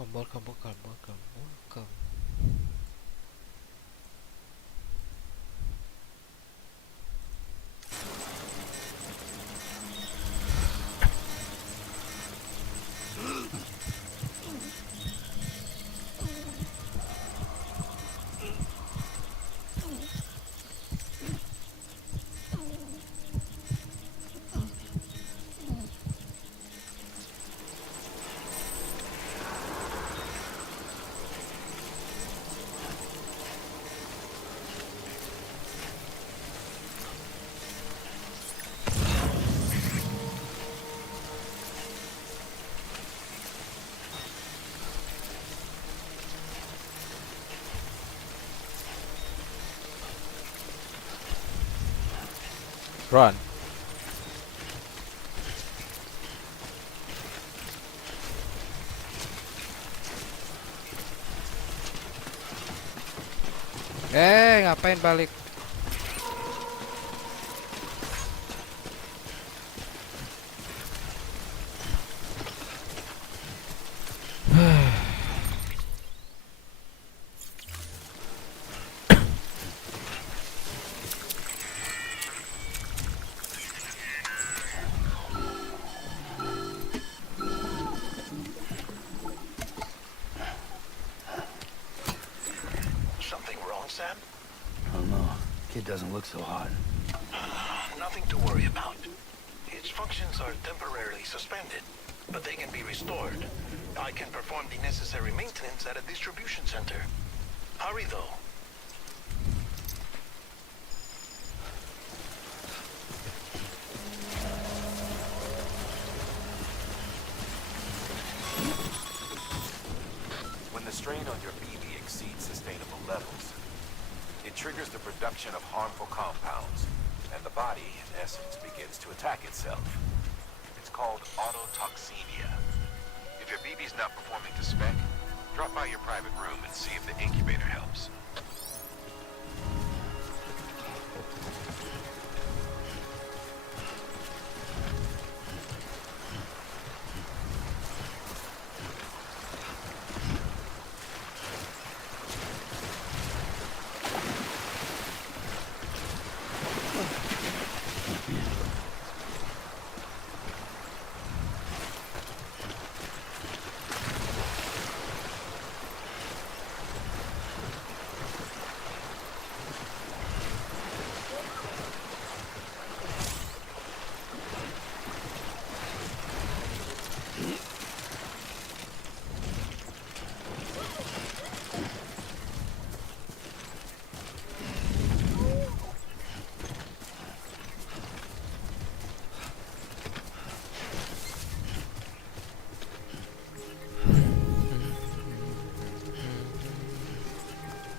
Welcome. Run. Ngapain balik? Something wrong, Sam? Oh no, kid doesn't look so hot. Nothing to worry about. Its functions are temporarily suspended, but they can be restored. I can perform the necessary maintenance at a distribution center. Hurry, though. When the strain on your BB exceeds sustainable levels, it triggers the production of harmful compounds, and the body, in essence, begins to attack itself. It's called autotoxemia. If your BB's not performing to spec, drop by your private room and see if the incubator helps.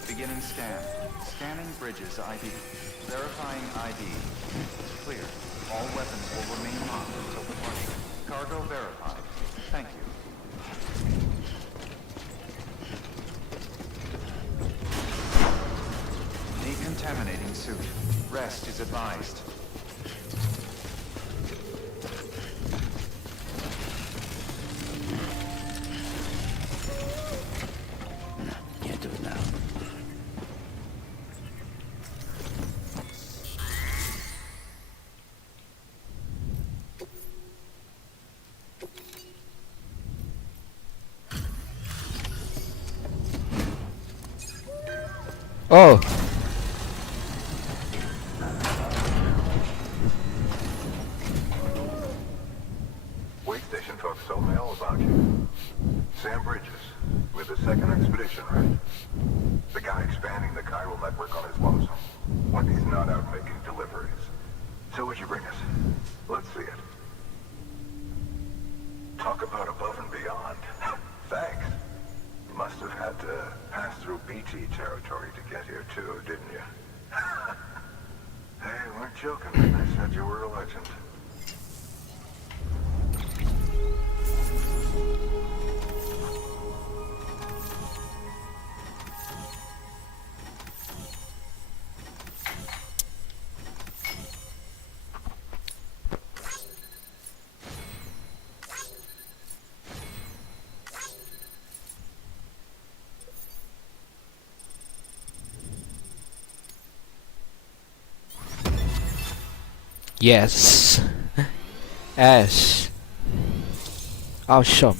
Beginning scan. Scanning bridges ID. Verifying ID. Clear. All weapons will remain locked until departure. Cargo verified. Thank you. Decontaminating suit. Rest is advised. Can't do it now. Oh. Wait station folks told me all about you. Sam Bridges, with the second expedition, right? The guy expanding the chiral network on his lonesome, when he's not out making deliveries. So what'd you bring us? Let's see it. Talk about above and beyond. Thanks. You must have had to pass through BT territory to get here too, didn't you? Hey, you weren't joking when I said you were a legend. Yes. Yes. Awesome.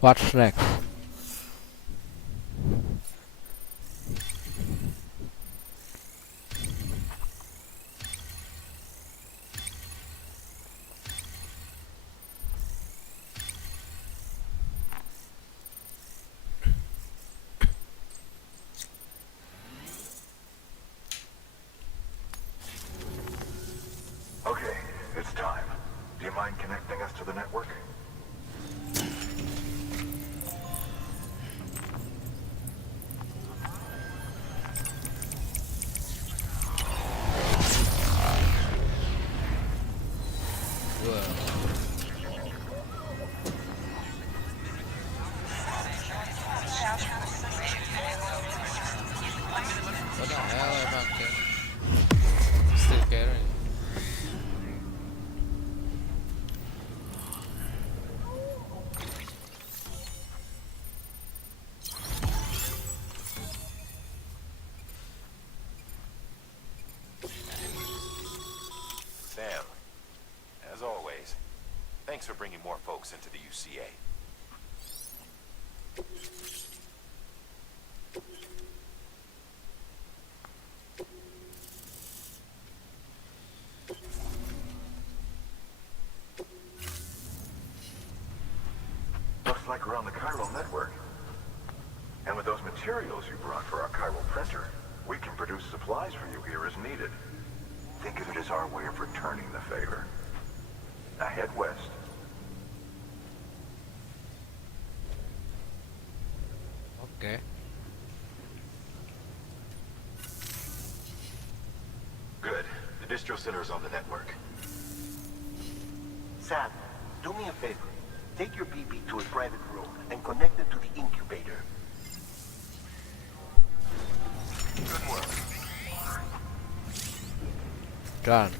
What's next? Okay, it's time. Do you mind connecting us to the network? Whoa. What the hell am I carrying? Still carrying. Sam, as always, thanks for bringing more folks into the UCA. Looks like we're on the chiral network. And with those materials you brought for our chiral printer, we can produce supplies for you here as needed. Think of it as our way of returning the favor. Now head west. Okay. Good. The distro center is on the network. Sam, do me a favor. Take your BB to a private room and connect it to the incubator. Good work. Done.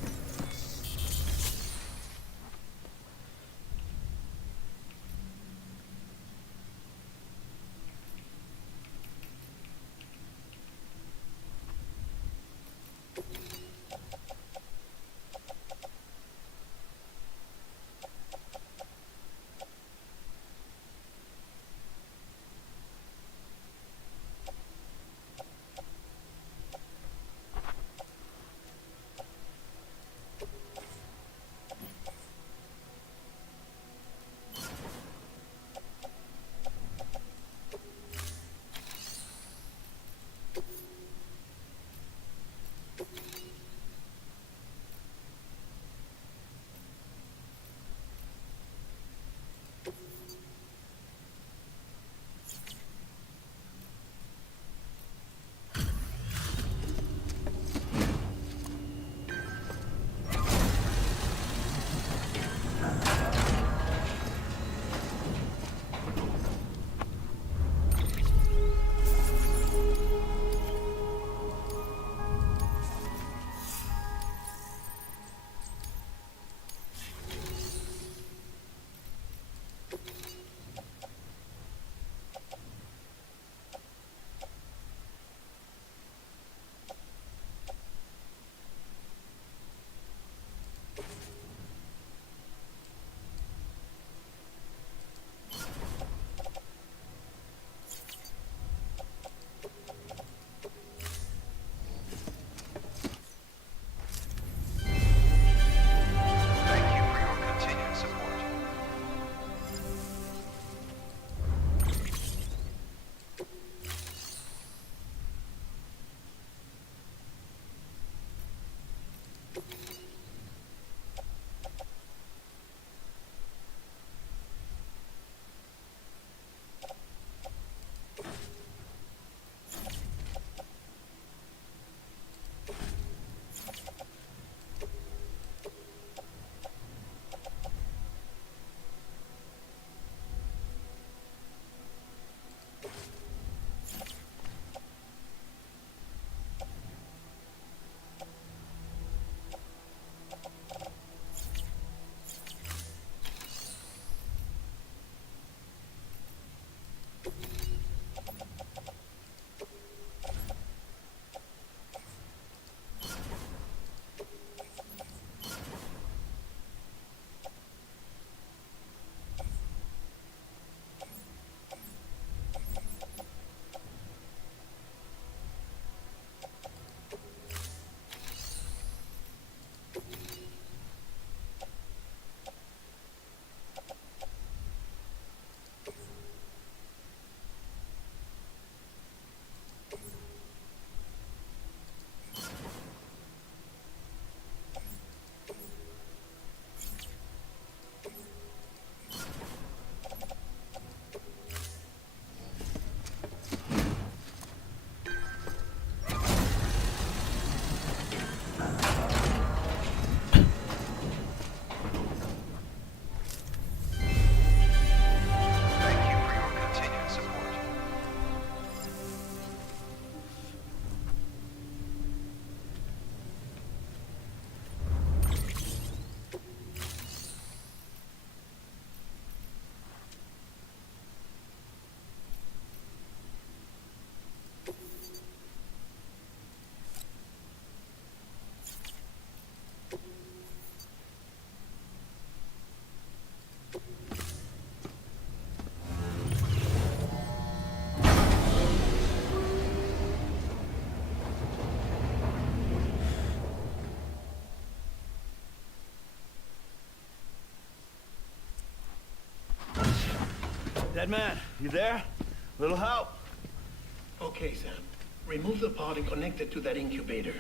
Dead man, you there? Little help? Okay, Sam. Remove the pod and connect it to that incubator.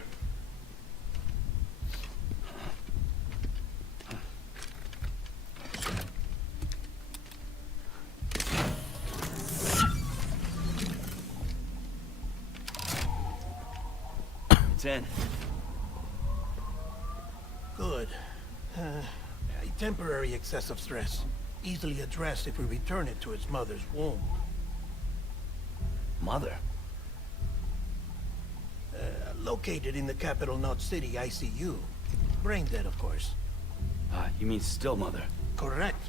It's in. Good. A temporary excessive stress. Easily addressed if we return it to its mother's womb. Mother? Located in the capital Knot City ICU. Brain dead, of course. You mean still mother? Correct.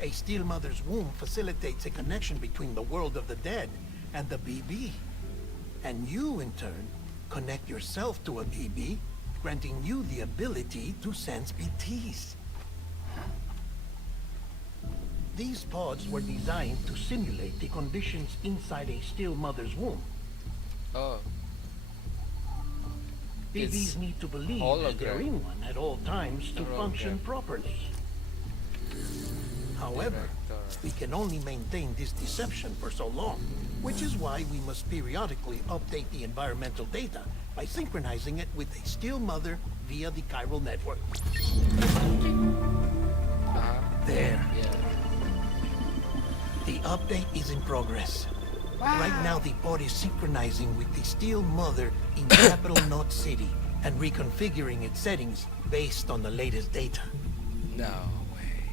A steel mother's womb facilitates a connection between the world of the dead and the BB. And you, in turn, connect yourself to a BB, granting you the ability to sense BTs. These pods were designed to simulate the conditions inside a still mother's womb. Oh, BBs It's need to believe hologram. that they're in one at all times to Hologram. function properly. However, Director. we can only maintain this deception for so long, which is why we must periodically update the environmental data by synchronizing it with a still mother via the chiral network. There. Yeah. The update is in progress. Right now, the pod is synchronizing with the steel mother in capital Knot City and reconfiguring its settings based on the latest data. No way.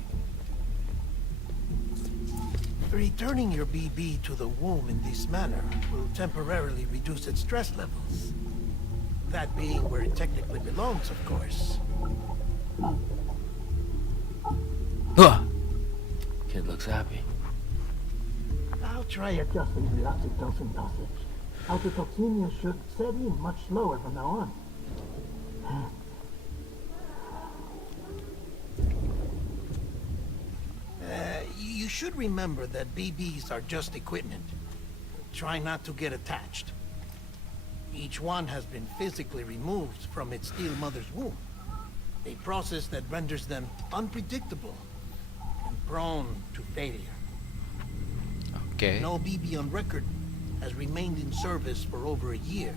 Returning your BB to the womb in this manner will temporarily reduce its stress levels. That being where it technically belongs, of course. Kid looks happy. I'll try adjusting the oxytocin dosage. Autotoxemia should set in much slower from now on. You should remember that BBs are just equipment. Try not to get attached. Each one has been physically removed from its steel mother's womb. A process that renders them unpredictable and prone to failure. Okay. No BB on record has remained in service for over a year.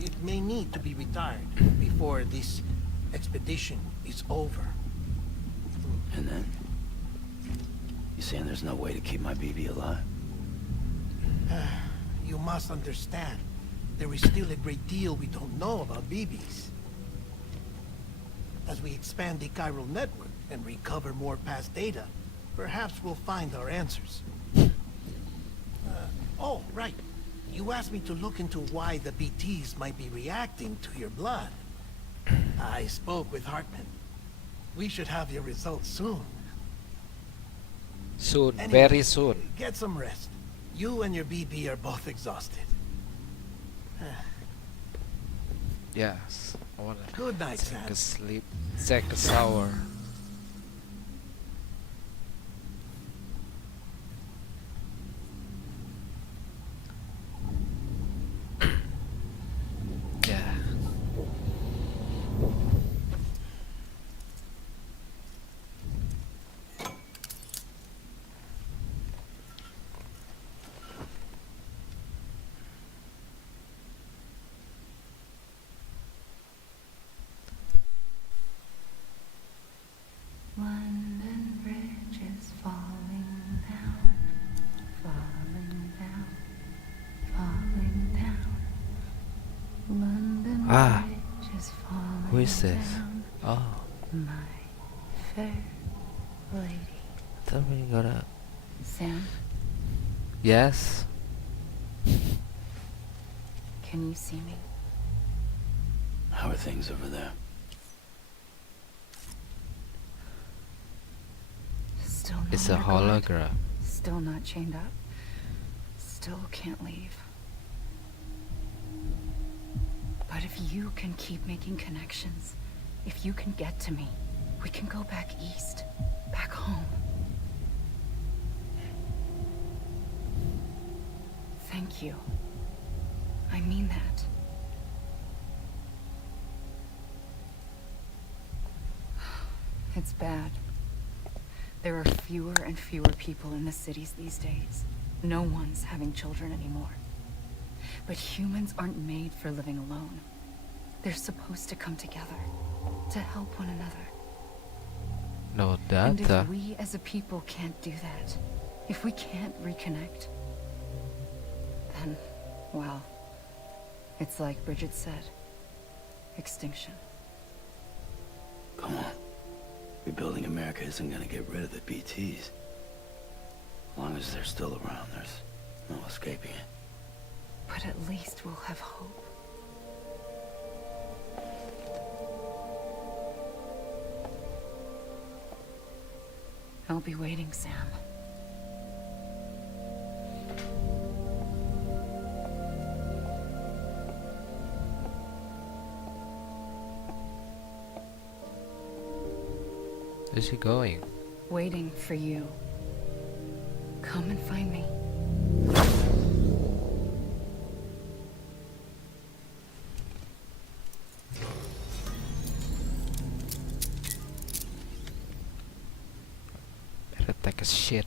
It may need to be retired before this expedition is over. And then? You saying there's no way to keep my BB alive? You must understand, there is still a great deal we don't know about BBs. As we expand the chiral network and recover more past data, perhaps we'll find our answers. Oh, right. You asked me to look into why the BTs might be reacting to your blood. I spoke with Hartman. We should have your results soon. Soon. Anyway, Very soon. Get some rest. You and your BB are both exhausted. Yes. I wanna Good night, take Sam. a sleep. Take a shower. Yeah. London Bridge is falling down, falling down, falling down. London Bridge is falling Who is this? down, Oh. my fair lady. Tell me you gotta. Sam, Yes. can you see me? How are things over there? Still no It's a more God. hologram. Still not chained up. Still can't leave. But if you can keep making connections, if you can get to me, we can go back east, back home. Thank you. I mean that. It's bad. There are fewer and fewer people in the cities these days. No one's having children anymore. But humans aren't made for living alone. They're supposed to come together, to help one another. No And data. if we as a people can't do that, if we can't reconnect, then, well, it's like Bridget said, extinction. Come on. Rebuilding America isn't gonna get rid of the BTs. As long as they're still around, there's no escaping it. But at least we'll have hope. I'll be waiting, Sam. Where's he going? Waiting for you. Come and find me. Better take a shit.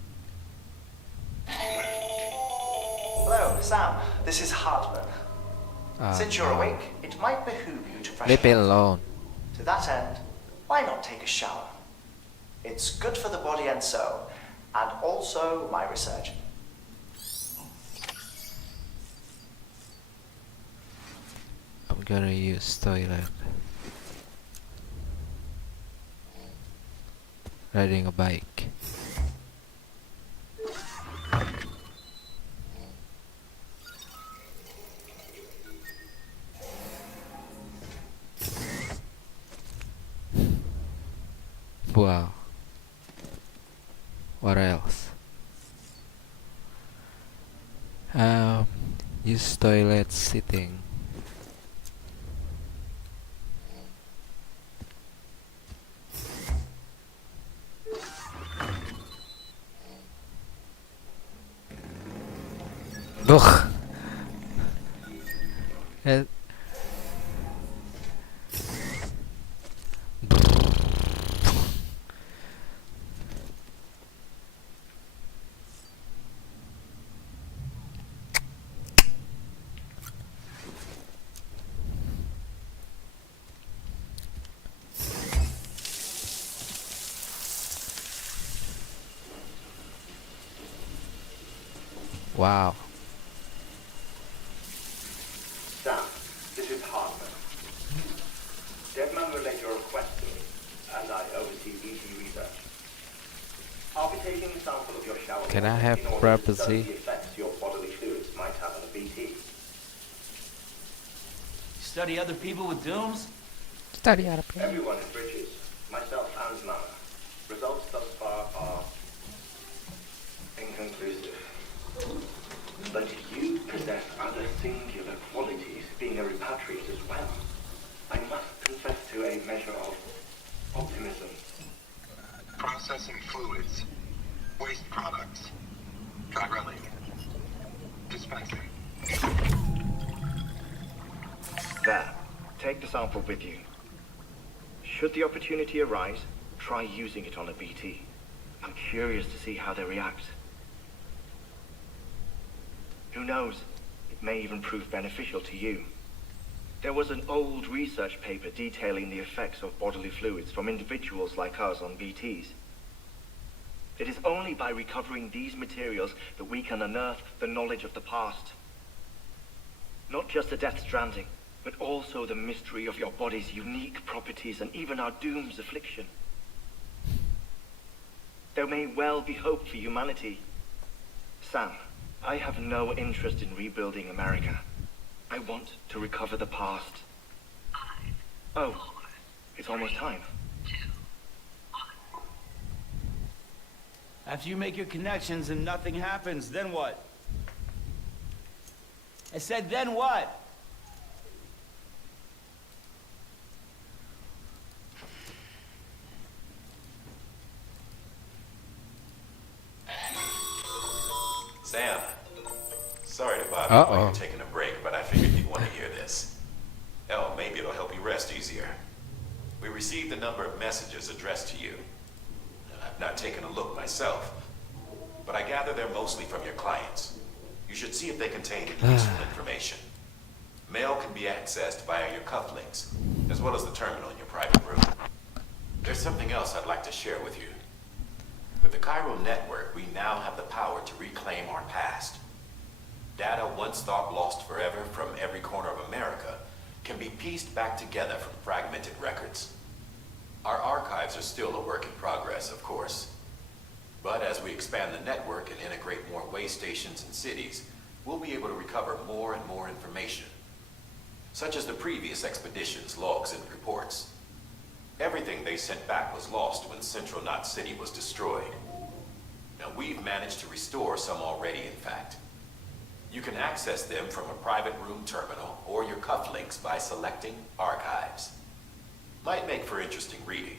Hello, Sam. This is Hartman. Since you're no. awake, it might behoove you to Leave freshen it up. alone. To that end, why not take a shower? It's good for the body and soul, and also my research. I'm gonna use toilet. Riding a bike. Wow. What else? Use toilet sitting. Ugh. Eh, Wow. Sam, this is Hartman. Deadman relayed your request to me, and I oversee BT research. I'll be taking a sample of your shower Can I water have in order to privacy? study the effects your bodily fluids might have on a BT. Study other people with dooms? Study out of Everyone in Bridges, myself and Mama, results thus far are inconclusive. But you possess other singular qualities, being a repatriate as well. I must confess to a measure of optimism. Processing fluids. Waste products. Drilling. Dispensing. There. Take the sample with you. Should the opportunity arise, try using it on a BT. I'm curious to see how they react. Who knows? It may even prove beneficial to you. There was an old research paper detailing the effects of bodily fluids from individuals like us on BTs. It is only by recovering these materials that we can unearth the knowledge of the past. Not just the Death Stranding, but also the mystery of your body's unique properties and even our doom's affliction. There may well be hope for humanity. Sam, I have no interest in rebuilding America. I want to recover the past. Oh, it's almost time. After you make your connections and nothing happens, then what? I said, then what? Sam, sorry to bother you Uh-oh. while you're taking a break, but I figured you'd want to hear this. Hell, maybe it'll help you rest easier. We received a number of messages addressed to you. I've not taken a look myself, but I gather they're mostly from your clients. You should see if they contain any useful information. Mail can be accessed via your cufflinks, as well as the terminal in your private room. There's something else I'd like to share with you. With the Chiral network, we now have the power to reclaim our past. Data once thought lost forever from every corner of America can be pieced back together from fragmented records. Our archives are still a work in progress, of course. But as we expand the network and integrate more way stations and cities, we'll be able to recover more and more information, such as the previous expedition's logs and reports. Everything they sent back was lost when Central Knot City was destroyed. Now we've managed to restore some already, in fact. You can access them from a private room terminal or your cufflinks by selecting Archives. Might make for interesting reading.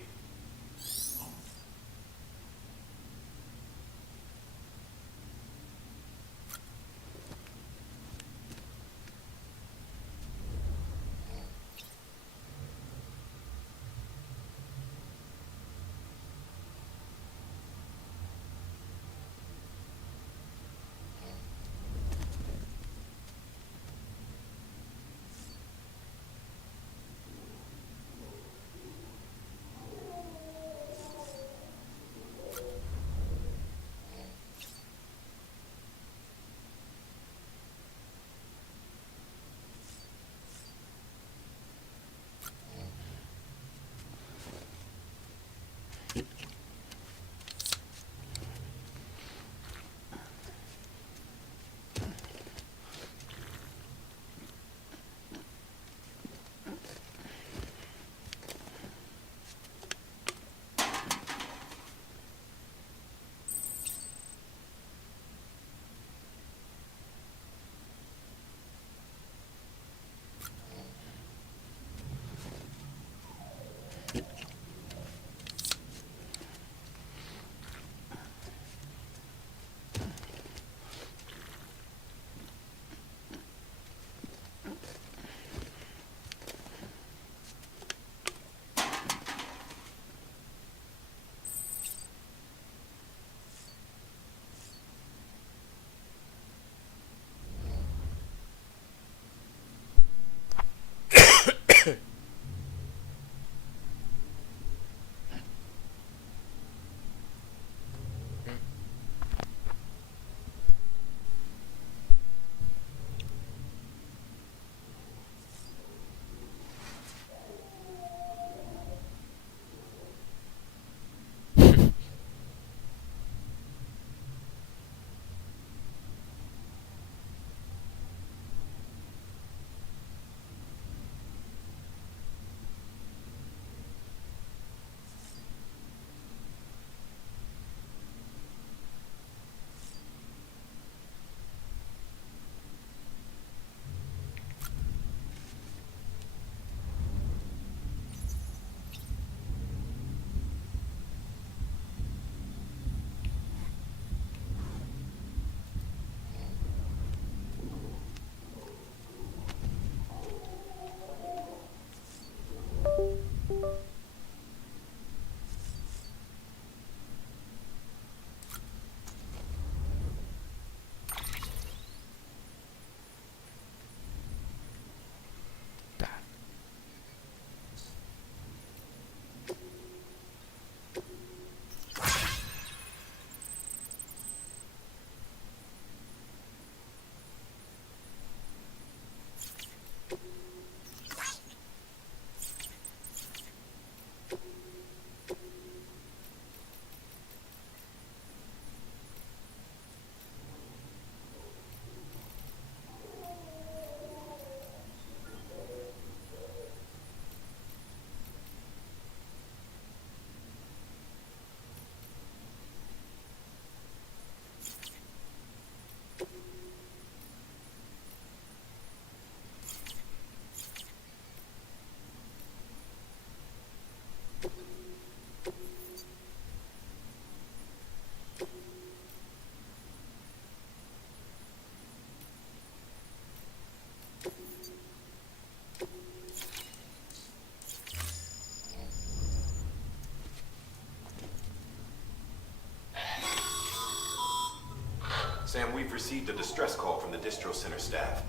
Sam, we've received a distress call from the distro center staff.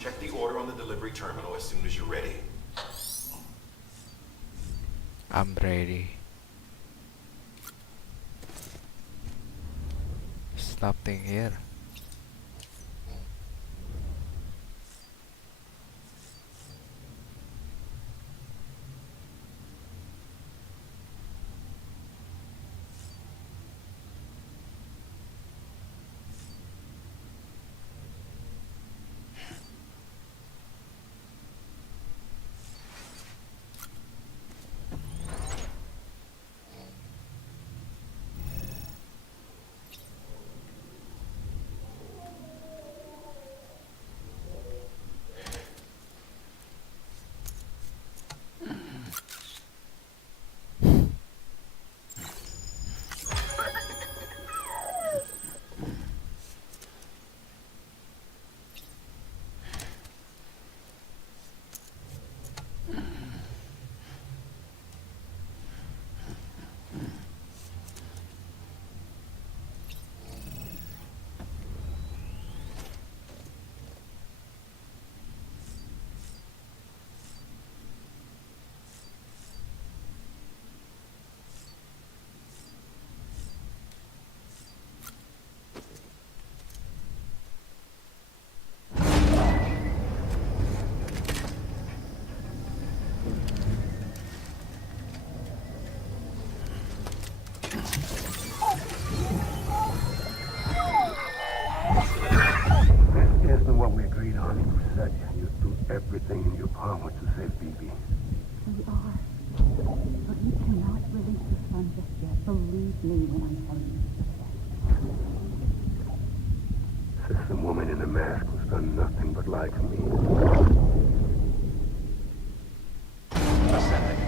Check the order on the delivery terminal as soon as you're ready. I'm ready. Something here. Isn't what we agreed on. You said you'd do everything in your power to save BB. We are. But you cannot release your son just yet. Believe me when I'm telling you. System woman in a mask who's done nothing but lie to me. Ascending.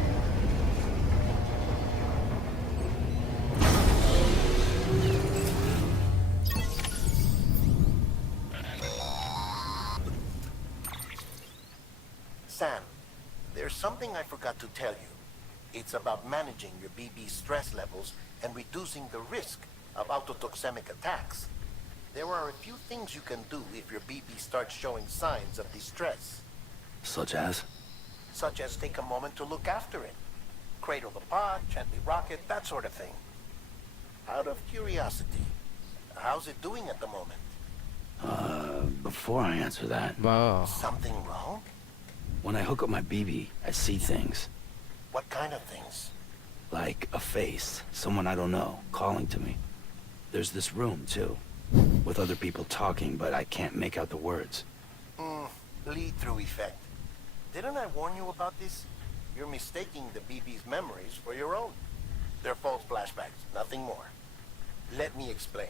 Sam, there's something I forgot to tell you. It's about managing your BB stress levels and reducing the risk of autotoxemic attacks. There are a few things you can do if your BB starts showing signs of distress. Such as? Such as take a moment to look after it. Cradle the pod, gently rock it, that sort of thing. Out of curiosity, how's it doing at the moment? Before I answer that, Wow. Something wrong? when I hook up my BB, I see things. What kind of things? Like a face, someone I don't know, calling to me. There's this room, too, with other people talking, but I can't make out the words. Lead-through effect. Didn't I warn you about this? You're mistaking the BB's memories for your own. They're false flashbacks, nothing more. Let me explain.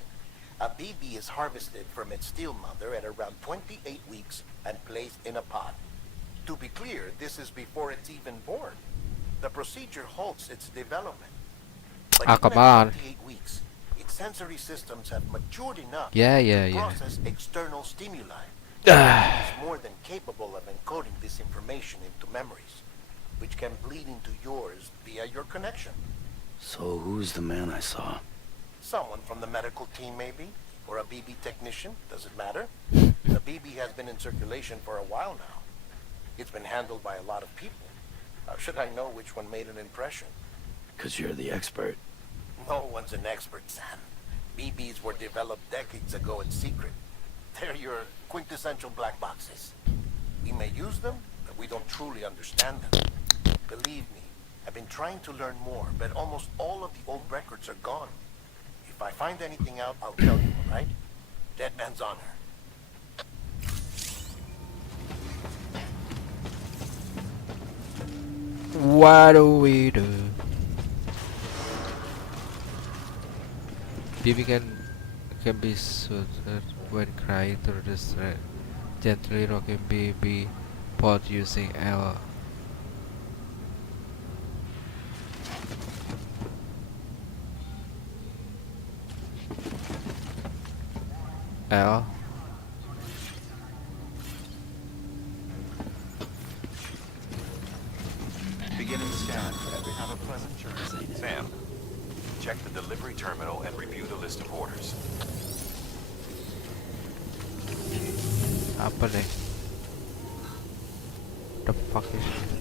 A BB is harvested from its steel mother at around 28 weeks and placed in a pod. To be clear, this is before it's even born. The procedure halts its development. But even come at on. 28 weeks, its sensory systems have matured enough Yeah. to process external stimuli. Ah. It is more than capable of encoding this information into memories, which can bleed into yours via your connection. So who's the man I saw? Someone from the medical team, maybe? Or a BB technician? Does it matter? The BB has been in circulation for a while now. It's been handled by a lot of people. How should I know which one made an impression? 'Cause you're the expert. No one's an expert, Sam. BBs were developed decades ago in secret. They're your quintessential black boxes. We may use them, but we don't truly understand them. Believe me, I've been trying to learn more, but almost all of the old records are gone. If I find anything out, I'll tell you, all right? Dead man's honor. What do we do? BB can be soothed when crying through the stress. Gently rocking BB pod using L. L. Beginning scan. Have a pleasant journey. Sam, check the delivery terminal and review the list of orders. Apa nih? The fuck is this?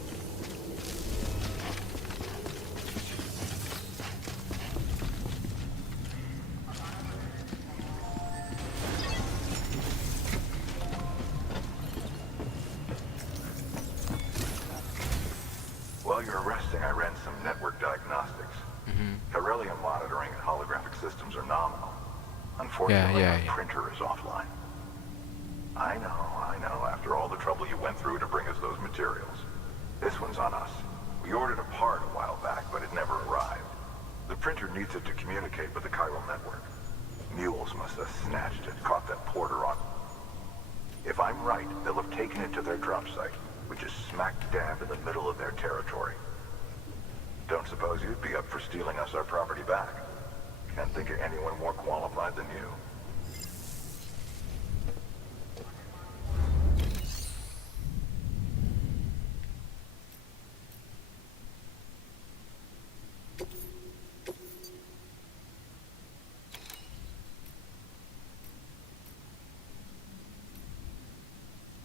While you're resting, I ran some network diagnostics. Beryllium monitoring and holographic systems are nominal. Unfortunately, yeah, our yeah. printer is offline. I know, after all the trouble you went through to bring us those materials. This one's on us. We ordered a part a while back, but it never arrived. The printer needs it to communicate with the chiral network. Mules must have snatched it, caught that porter on. If I'm right, they'll have taken it to their drop site, which is smack dab in the middle of their territory. Don't suppose you'd be up for stealing us our property back? Can't think of anyone more qualified than you.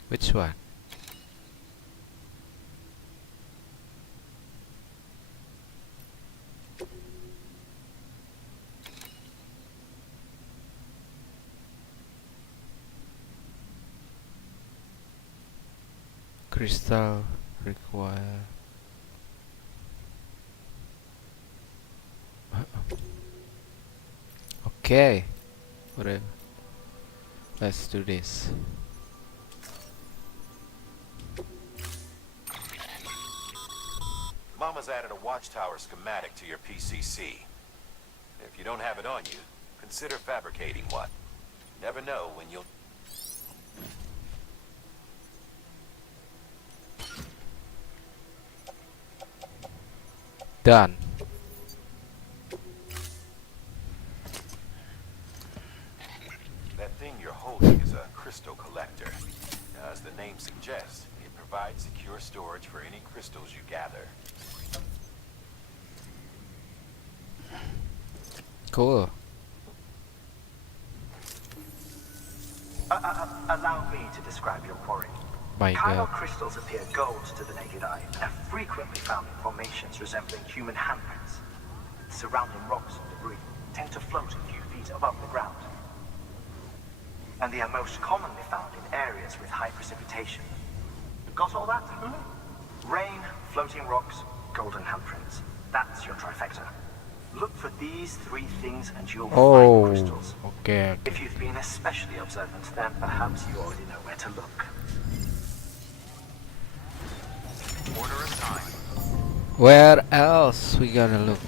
Which one? Crystal require. Okay, whatever. Let's do this. Mama's added a watchtower schematic to your PCC. If you don't have it on you, consider fabricating one. Never know when you'll... Done. That thing you're holding is a crystal collector. Now, as the name suggests, it provides secure storage for any crystals you gather. Cool. Allow me to describe your quarry. My Chiral god. crystals appear gold to the naked eye and are frequently found in formations resembling human handprints. Surrounding rocks and debris tend to float a few feet above the ground. And they are most commonly found in areas with high precipitation. Got all that? Rain, floating rocks, golden handprints. That's your trifecta. Look for these three things and you'll find crystals. Okay. If you've been especially observant, then perhaps you already know where to look. Order assigned. Where else we gonna look?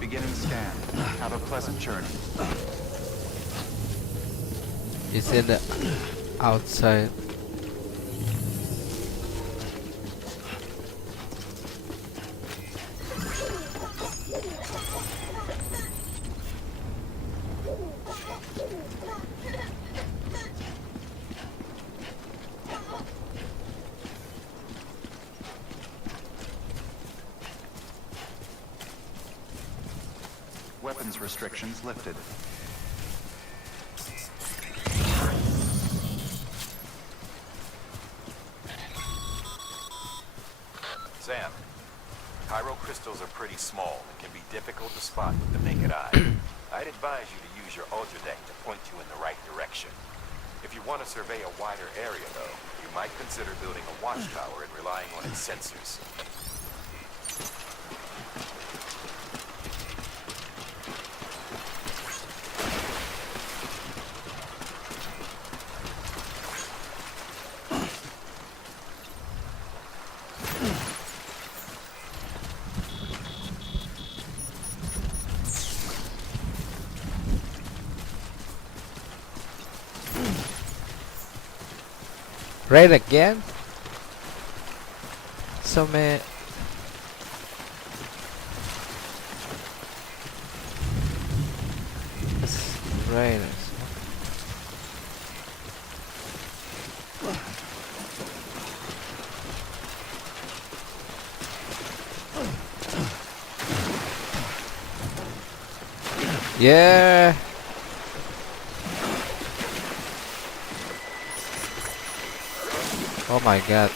Beginning scan. Have a pleasant journey. It's in the outside. Weapons restrictions lifted. Sam, chiral crystals are pretty small and can be difficult to spot with the naked eye. I'd advise you to use your ultradeck to point you in the right direction. If you want to survey a wider area, though, you might consider building a watchtower and relying on its sensors. Rain again? So many. It's rain. Yeah. Oh my god.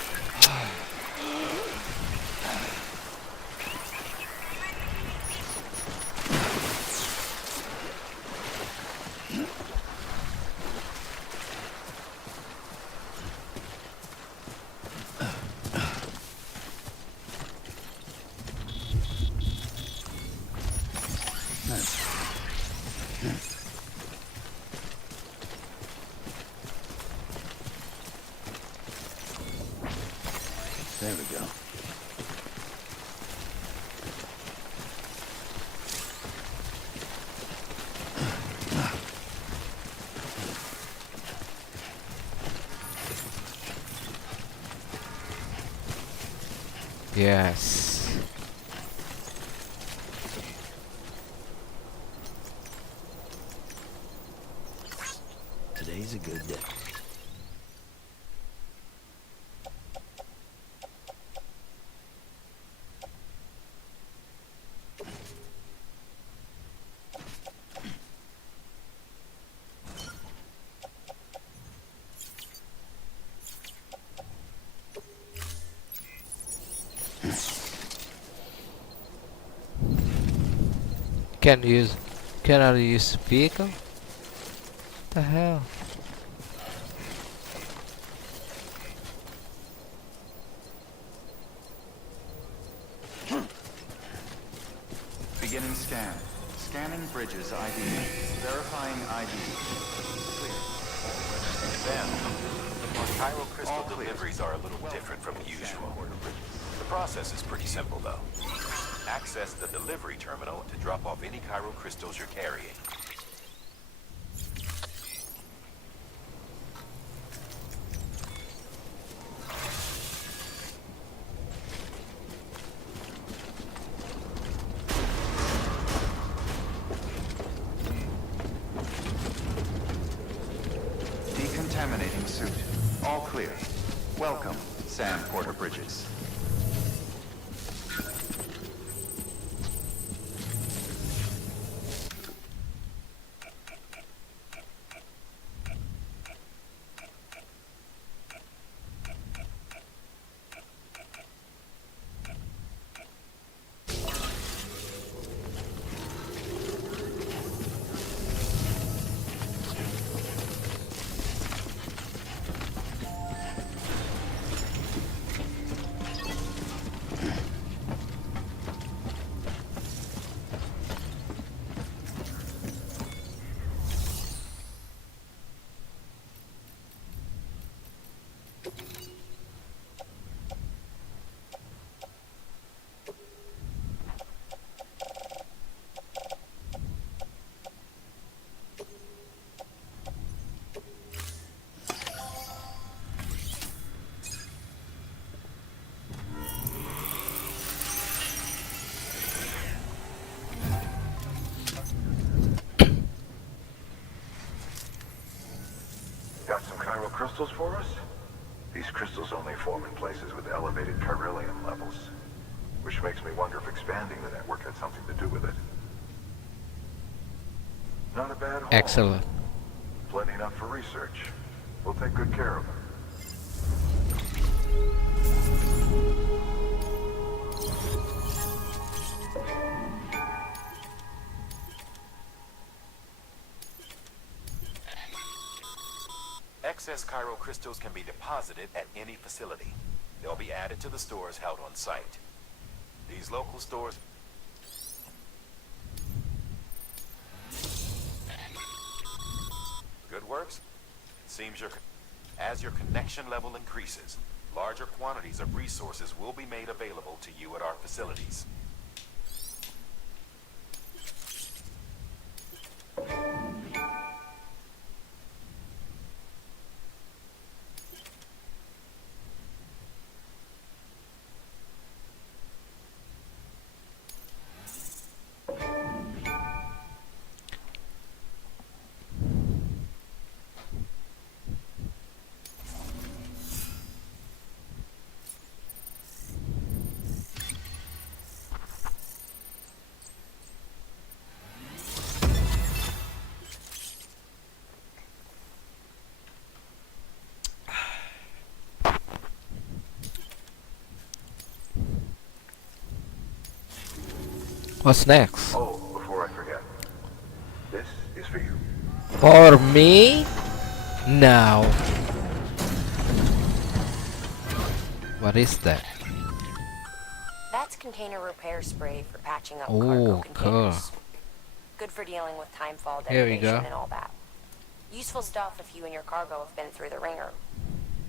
There we go. Yes. Today's a good day. Can use cannot use vehicle? The hell? Beginning scan. Scanning bridges ID. Verifying ID. Clear. Sam, our chiral crystal deliveries are a little different from usual. The process is pretty simple, though. Access the delivery terminal to drop off any chiral crystals you're carrying. Decontaminating suit. All clear. Welcome, Sam Porter Bridges. Got some chiral crystals for us? These crystals only form in places with elevated chiralium levels, which makes me wonder if expanding the network had something to do with it. Not a bad haul. Excellent. Plenty enough for research. We'll take good care of them. Excess chiral crystals can be deposited at any facility. They'll be added to the stores held on site. These local stores... Good works? It seems as your connection level increases, larger quantities of resources will be made available to you at our facilities. What's next? Oh, before I forget, this is for you. For me? Now. What is that? That's container repair spray for patching up cargo Oh, cool. containers. Good for dealing with timefall Here we degradation go. and all that. Useful stuff if you and your cargo have been through the ringer.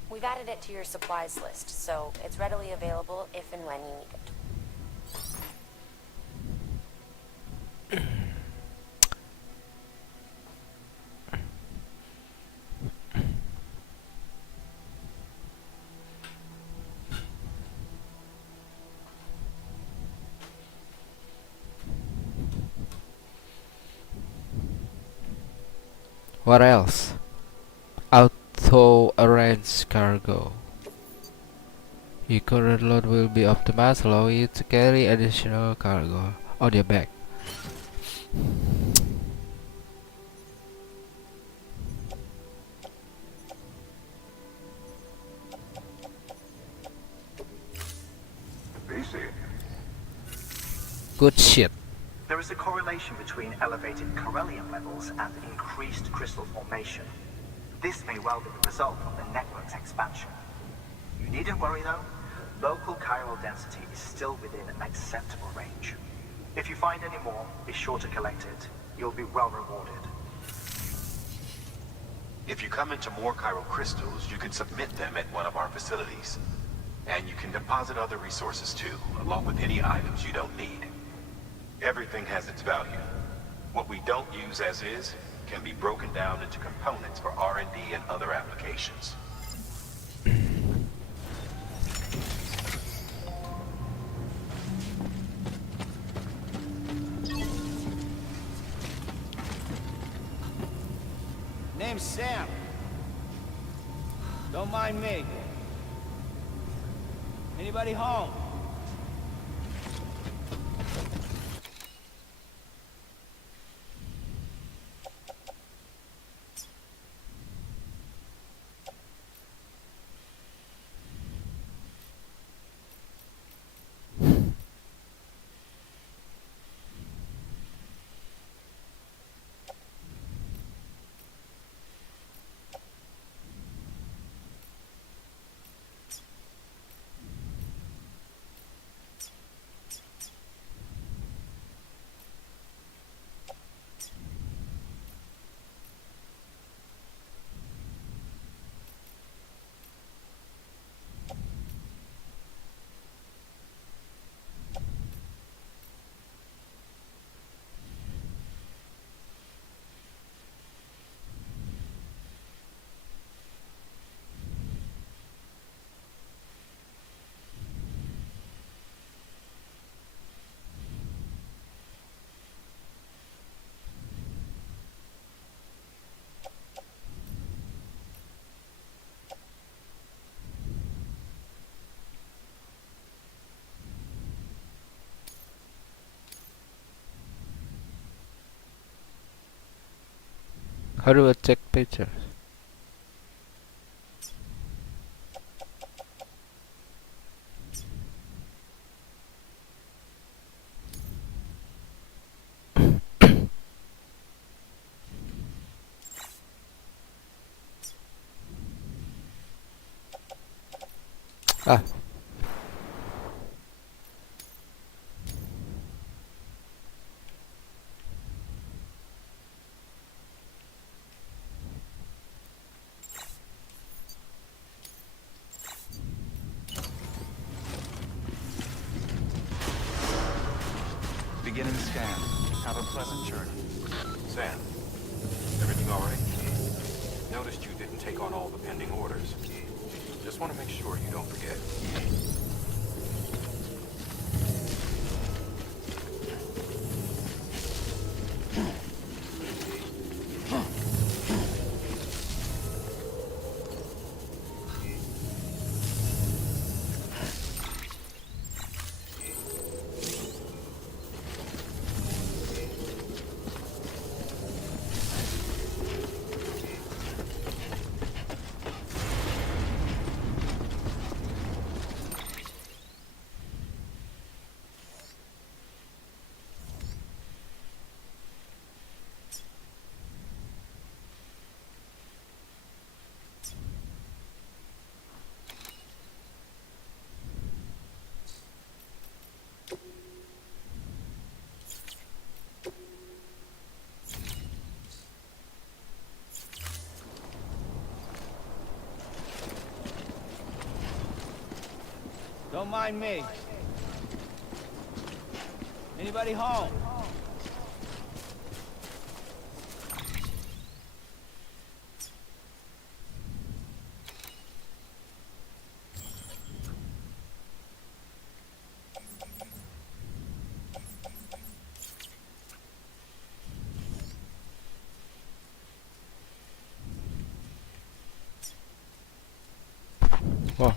We've added it to your supplies list, so it's readily available if and when you need it. What else? Auto arrange cargo. Your current load will be optimized, allowing you to carry additional cargo on your back. BC. Good shit. There is a correlation between elevated Corellium levels and increased crystal formation. This may well be the result of the network's expansion. You needn't worry though. Local chiral density is still within an acceptable range. If you find any more, be sure to collect it. You'll be well rewarded. If you come into more chiral crystals, you can submit them at one of our facilities. And you can deposit other resources too, along with any items you don't need. Everything has its value. What we don't use as is can be broken down into components for R&D and other applications. Name's Sam. Don't mind me. Anybody home? How do I take pictures? Ah. Beginning scan. Have a pleasant journey. Sam, everything all right? Noticed you didn't take on all the pending orders. Just want to make sure you don't forget. mind me. Anybody home? Wah,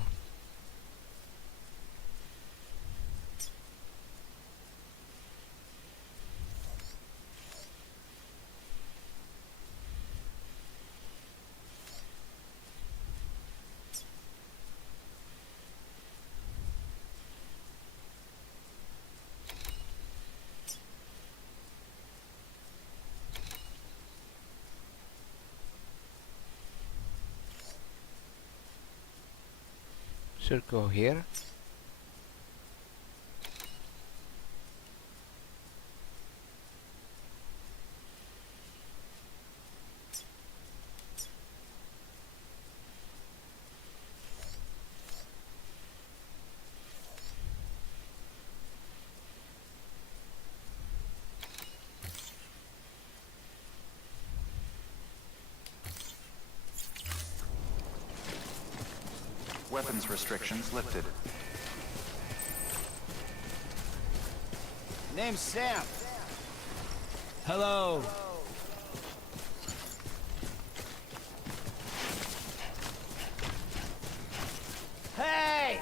should go here. Weapons restrictions lifted. Name's Sam. Hello. Hey!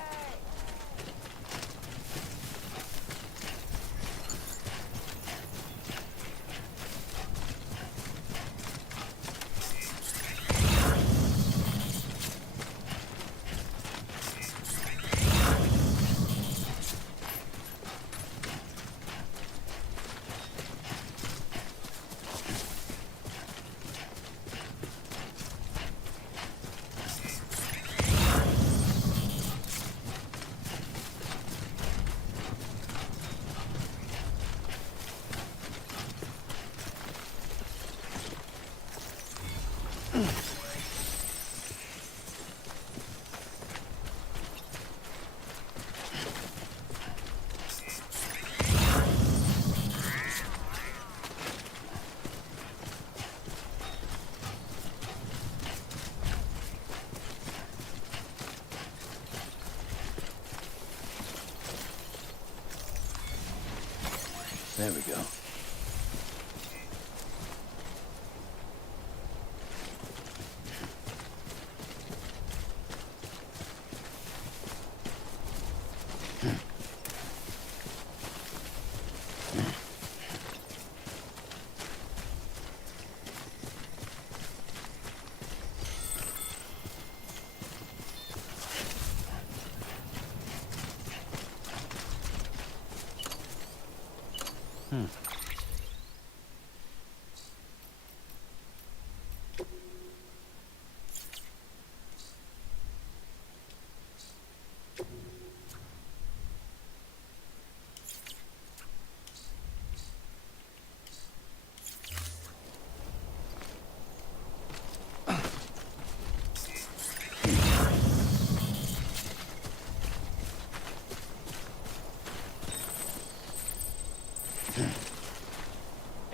There we go.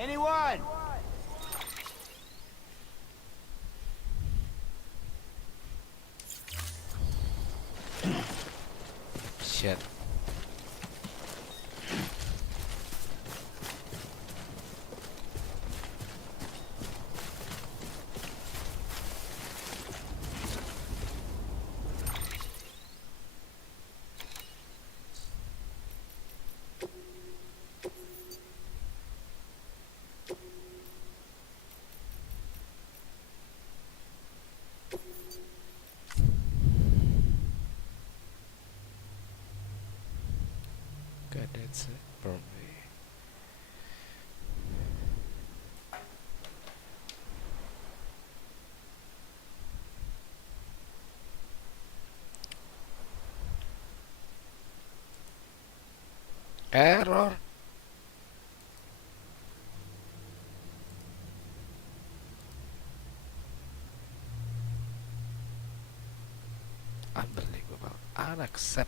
Anyone? Shit. Okay, that's it for me. Error. Unbelievable. Unacceptable.